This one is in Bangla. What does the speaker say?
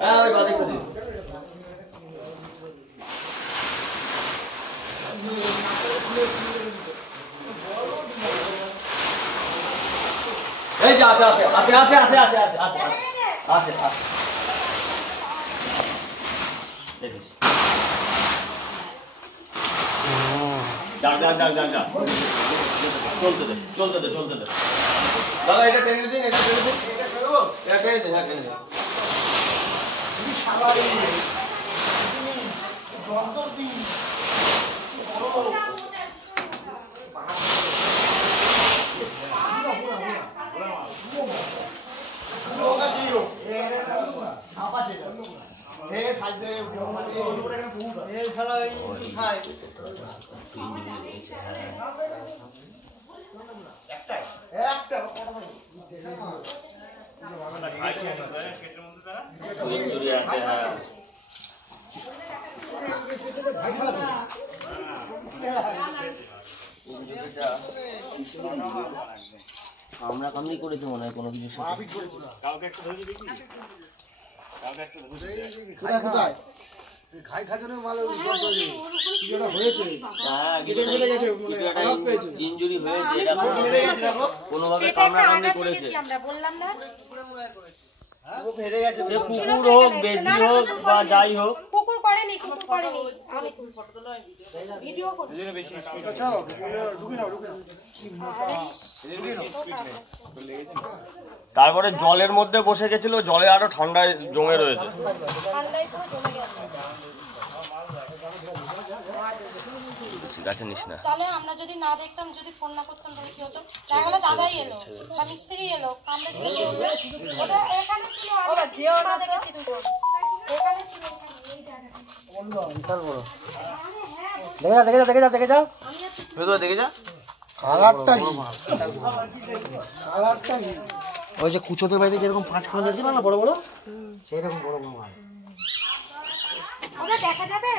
হ্যাঁ ওই বাদে করে এই যে আছে আছে আছে আছে আছে আছে আছে আছে আছে আছে দেখিস যা যা যা যা যা চলতে দে দাদা এটা টেনে দিন এটা টেনে দিন এটা টেনে দিন তুমি সারাই যন্তর দিন আমরা কামনি করেছি মনে হয় কোনো কিছু কাউকে একটা ধরে দেখি কাউকে একটা ধরে খাই খাজনে মাল কিছুটা হয়েছে হ্যাঁ কেটে ফেলে গেছে মানে খারাপ পেয়েছে ইনজুরি হয়েছে এটা কোনো ভাবে কামড়া কামড়ি করেছে আমরা বললাম না ও ফেরে গেছে কুকুর হোক বেজি হোক বা যাই হোক কুকুর করেনি আমি তুমি ফটো তোলো ভিডিও করব এর বেশি আচ্ছা ঢুকে নাও তারপরে জলের মধ্যে বসে গেছিল জলে আরো ঠান্ডায় জমে রয়েছে ঠান্ডায় পুরো জমে গেছে গাছে নিস না তাহলে আমরা যদি না দেখতাম যদি ফোন না করতাম তাহলে কি হতো তাহলে দাদাই এলো বা মিস্ত্রি এলো কামড়ে দিলে ওটা এখানে ছিল ওরা জিও না দেখেছি দুটো এখানে ছিল এই জায়গাটা বন্ধ বিশাল বড় দেখে যা ভেতরে দেখে যা কালারটা ওই যে কুচোদের বাড়িতে যেরকম 5খানা ছিল না বড় বড় সেই রকম বড় বড় মাছ ওটা দেখা যাবে।